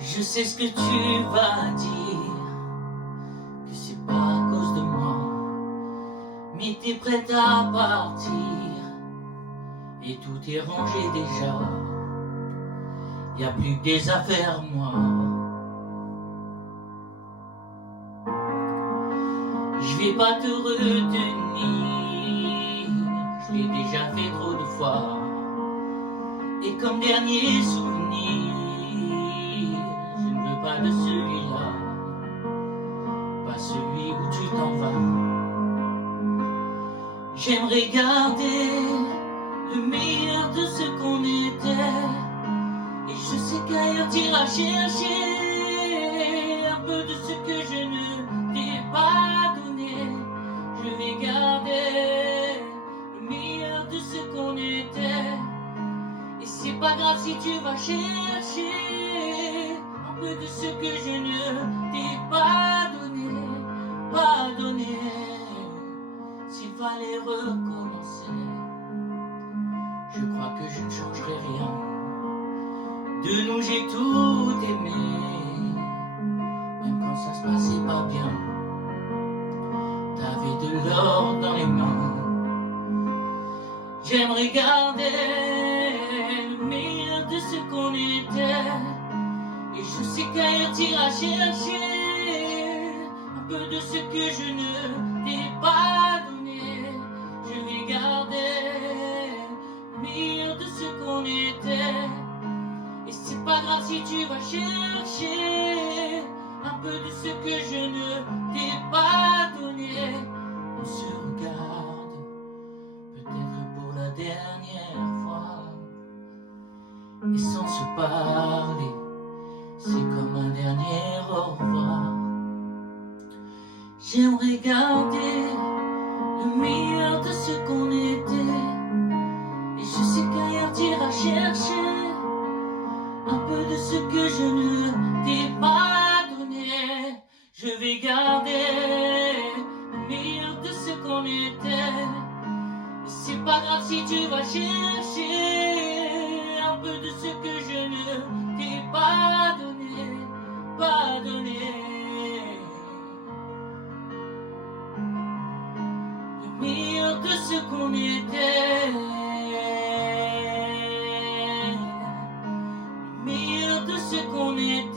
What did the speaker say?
Je sais ce que tu vas dire, que c'est pas à cause de moi, mais t'es prête à partir, et tout est rangé déjà, y a plus que des affaires moi. Je vais pas te retenir, je l'ai déjà fait trop de fois, et comme dernier souvenir, je ne veux pas de celui-là, pas celui où tu t'en vas. J'aimerais garder le meilleur de ce qu'on était, et je sais qu'ailleurs t'iras chercher un peu de ce que je ne t'ai pas donné. Je vais garder le meilleur de ce qu'on était, et c'est pas grave si tu vas chercher un peu de ce que je ne t'ai pas donné, pas donné. S'il fallait recommencer, je crois que je ne changerai rien. De nous j'ai tout aimé, même quand ça se passait pas bien. T'avais de l'or dans les mains. J'aimerais garder le meilleur de ce qu'on était, et je sais qu'ailleurs t'iras chercher un peu de ce que je ne t'ai pas donné. Je vais garder le meilleur de ce qu'on était, et c'est pas grave si tu vas chercher un peu de ce que je ne t'ai pas donné. On se regarde, peut-être pour la dernière fois, et sans se parler, c'est comme un dernier au revoir. J'aimerais garder le meilleur de ce qu'on était, et je sais qu'ailleurs t'iras chercher un peu de ce que je ne t'ai pas donné. Je vais garder le meilleur de ce qu'on était, et c'est pas grave si tu vas chercher un peu de ce que je ne t'ai pas donné, pas donné. Le meilleur de ce qu'on était, le meilleur de ce qu'on était.